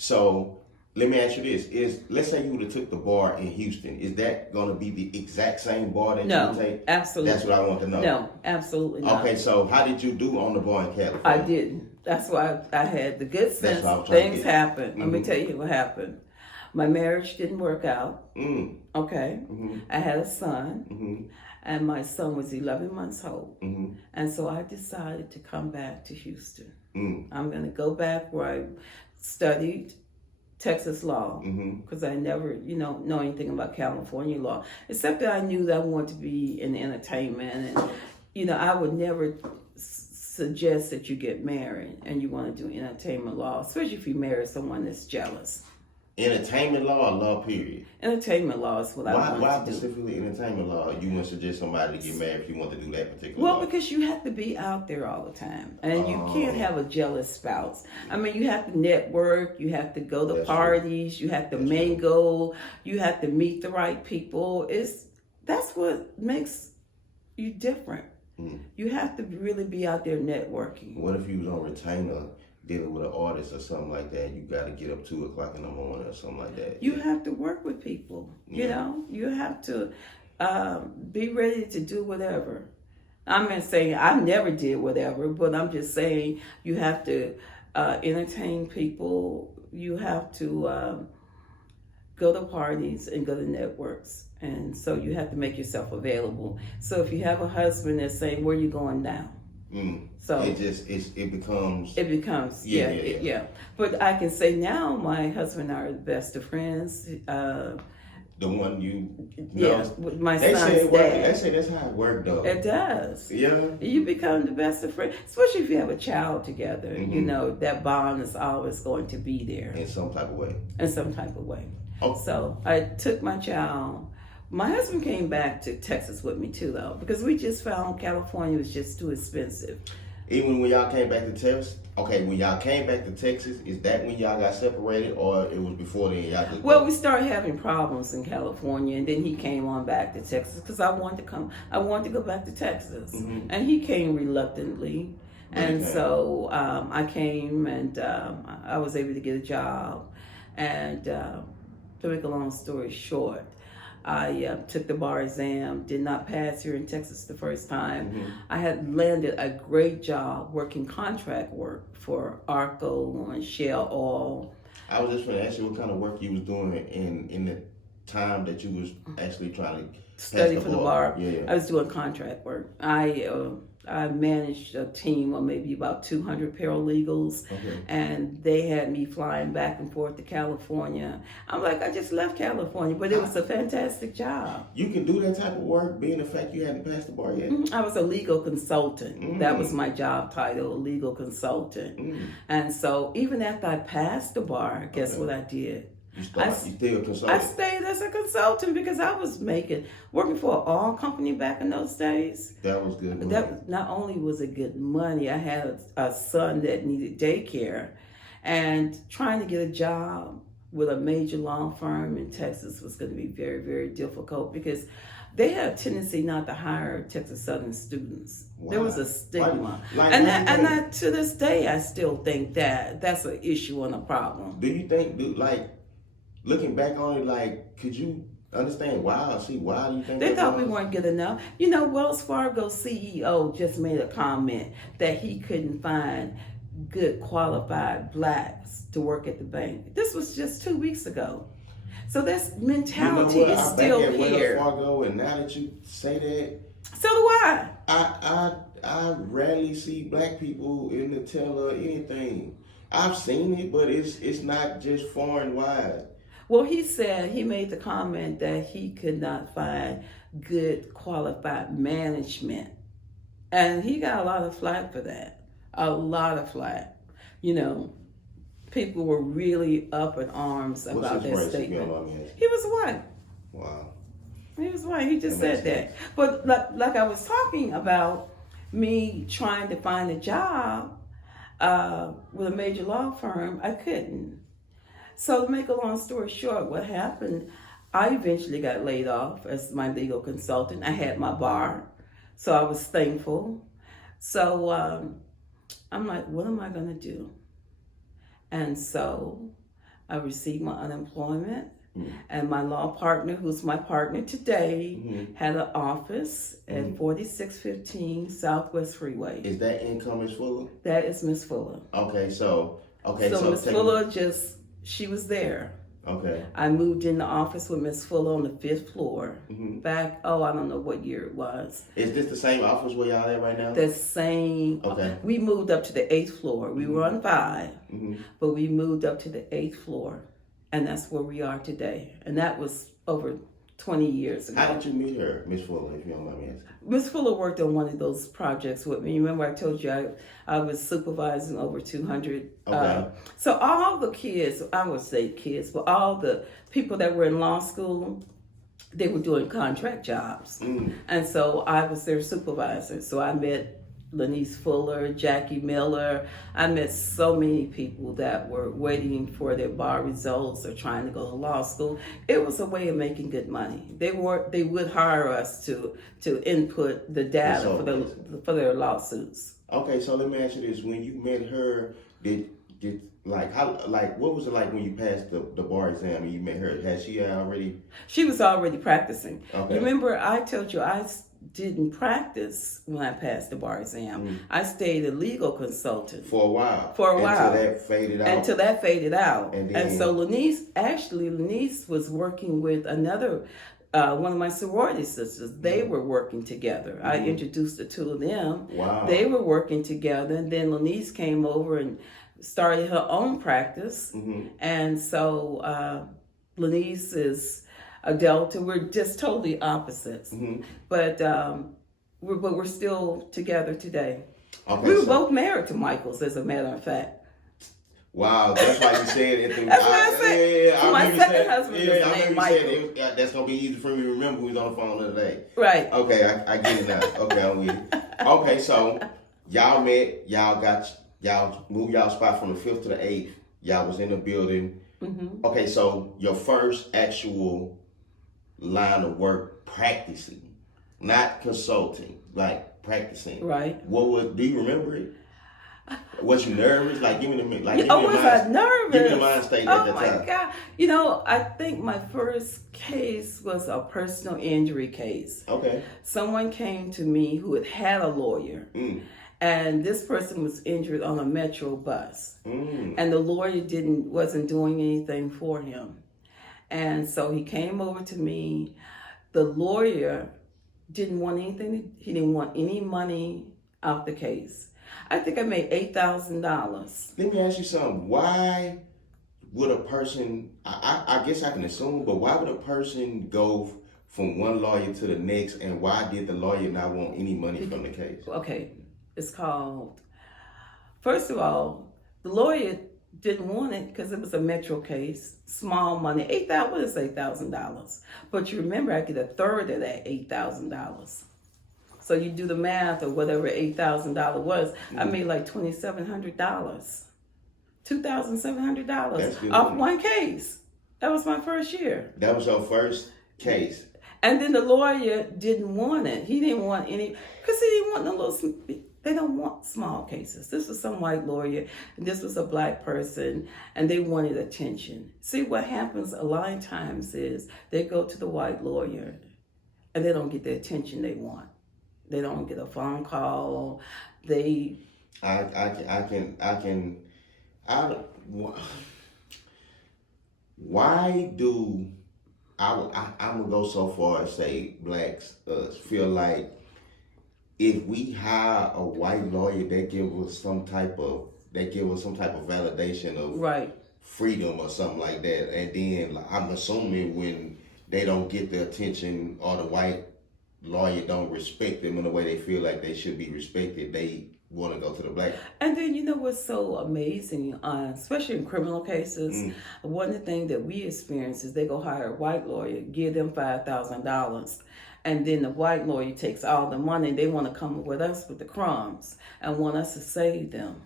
So let me ask you this: let's say you would have took the bar in Houston, is that going to be the exact same bar that you would take? Absolutely. That's what I want to know. No, absolutely not. Okay, so how did you do on the bar in California? I didn't. That's why I had the good sense. Things happened. Let me tell you what happened. My marriage didn't work out. Okay. I had a son, and my son was 11 months old. And so I decided to come back to Houston. I'm going to go back where I studied Texas law, because I never, know anything about California law, except that I knew that I wanted to be in entertainment, and I would never suggest that you get married and you want to do entertainment law, especially if you marry someone that's jealous. Entertainment law or law period? Entertainment law is what I want to do. Why specifically entertainment law? You wouldn't suggest somebody to get married if you want to do that particular law? Well, because you have to be out there all the time. And you can't have a jealous spouse. I mean, you have to network. You have to go to parties. True. You have to mingle. You have to meet the right people. That's what makes you different. You have to really be out there networking. What if you was on retainer dealing with an artist or something like that? You got to get up 2 o'clock in the morning or something like that. You have to work with people. You have to be ready to do whatever. I'm not saying I never did whatever, but I'm just saying you have to entertain people. You have to go to parties and go to networks. And so you have to make yourself available. So if you have a husband that's saying, where are you going now? So it becomes yeah. But I can say now my husband and I are the best of friends. The one you know? With my son's dad. They say that's how it works, though. It does. Yeah. You become the best of friends, especially if you have a child together. That bond is always going to be there. In some type of way. Oh. So I took my child. My husband came back to Texas with me too, though, because we just found California was just too expensive. Even when y'all came back to Texas? Okay, when y'all came back to Texas, is that when y'all got separated, or it was before then? Well, we started having problems in California, and then he came on back to Texas because I wanted to go back to Texas, and he came reluctantly. And so I came, and I was able to get a job. And to make a long story short, I took the bar exam, did not pass here in Texas the first time. I had landed a great job working contract work for Arco and Shell Oil. I was just going to ask you what kind of work you was doing in the time that you was actually trying to study for the bar. Yeah. I was doing contract work. I managed a team of maybe about 200 paralegals, and they had me flying back and forth to California. I'm like, I just left California, but it was a fantastic job. You can do that type of work, being the fact you hadn't passed the bar yet? I was a legal consultant. That was my job title, a legal consultant. And so even after I passed the bar, guess what I did? You stayed a consultant? I stayed as a consultant because I was working for an oil company back in those days. That was good money. Not only was it good money, I had a son that needed daycare, and trying to get a job with a major law firm in Texas was going to be very, very difficult because they had a tendency not to hire Texas Southern students. Wow. There was a stigma. And to this day, I still think that's an issue and a problem. Do you think, looking back on it, could you understand why? Why do you think they thought we weren't good enough? Wells Fargo CEO just made a comment that he couldn't find good qualified blacks to work at the bank. This was just 2 weeks ago. So this mentality is still here. Wells Fargo, and now that you say that, so do I. I rarely see black people in the teller or anything. I've seen it, but it's not just far and wide. Well, he made the comment that he could not find good qualified management. And he got a lot of flack for that. A lot of flack. People were really up in arms about that statement. He was white. Wow. He was white. He just said that. But like I was talking about me trying to find a job with a major law firm, I couldn't. So to make a long story short, what happened, I eventually got laid off as my legal consultant. I had my bar, so I was thankful. So I'm like, what am I going to do? And so I received my unemployment. And my law partner, who's my partner today, had an office at 4615 Southwest Freeway. Is that income Miss Fuller? That is Miss Fuller. Okay, so Miss Fuller she was there. Okay. I moved in the office with Miss Fuller on the 5th floor. Back, I don't know what year it was. Is this the same office where y'all at right now? The same. Okay. We moved up to the 8th floor. We were on 5, but we moved up to the 8th floor. And that's where we are today. And that was over 20 years ago. How did you meet her, Miss Fuller, if you don't mind me asking? Miss Fuller worked on one of those projects with me. Remember I told you I was supervising over 200. Okay. So all the kids, I would say kids, but all the people that were in law school, they were doing contract jobs. And so I was their supervisor. So I met Lanice Fuller, Jackie Miller. I met so many people that were waiting for their bar results or trying to go to law school. It was a way of making good money. They would hire us to input the data for their lawsuits. Okay, so let me ask you this: when you met her, what was it like when you passed the bar exam and you met her? Had she already? She was already practicing. Okay. Remember, I told you I didn't practice when I passed the bar exam. I stayed a legal consultant for a while. Until that faded out. And so Lanice was working with another one of my sorority sisters. They were working together. I introduced the two of them. Wow. They were working together, and then Lanice came over and started her own practice. And so Lanice is a Delta. We're just totally opposites, but we're still together today. Okay, we were both married to Michaels, as a matter of fact. Wow, that's why you said it. That's what I said. Yeah, my second husband was named Michael. That's gonna be easy for me to remember. We was on the phone the other day. Right. Okay, I get it now. Okay, I'm with you. Okay, so y'all met. Y'all moved y'all spot from the 5th to the 8th. Y'all was in the building. Okay, so your first actual line of work practicing, not consulting, like practicing. Right. Do you remember it? Was you nervous? Like, give me the I nervous? Give me the mind state at the time. Oh my God! I think my first case was a personal injury case. Okay. Someone came to me who had a lawyer. And this person was injured on a metro bus, and the lawyer wasn't doing anything for him. And so he came over to me. The lawyer didn't want anything. He didn't want any money out the case. I think I made $8,000. Let me ask you something. Why would a person, I guess I can assume, but why would a person go from one lawyer to the next, and why did the lawyer not want any money from the case? Okay, it's called, first of all, the lawyer didn't want it because it was a metro case, small money. What is $8,000? But you remember, I get a third of that $8,000. So you do the math of whatever $8,000 was. I made like $2,700, $2,700 off one case. That was my first year. That was your first case. And then the lawyer didn't want it. He didn't want any, because he didn't want no little. They don't want small cases. This was some white lawyer, and this was a black person, and they wanted attention. See, what happens a lot of times is they go to the white lawyer, and they don't get the attention they want. They don't get a phone call. Why do I'm gonna go so far as say blacks feel like if we hire a white lawyer, they give us some type of validation of freedom or something like that, and then I'm assuming when they don't get the attention or the white lawyer don't respect them in the way they feel like they should be respected, they want to go to the black. And then you know what's so amazing, especially in criminal cases, one of the things that we experience is they go hire a white lawyer, give them $5,000, and then the white lawyer takes all the money. They want to come with us with the crumbs and want us to save them.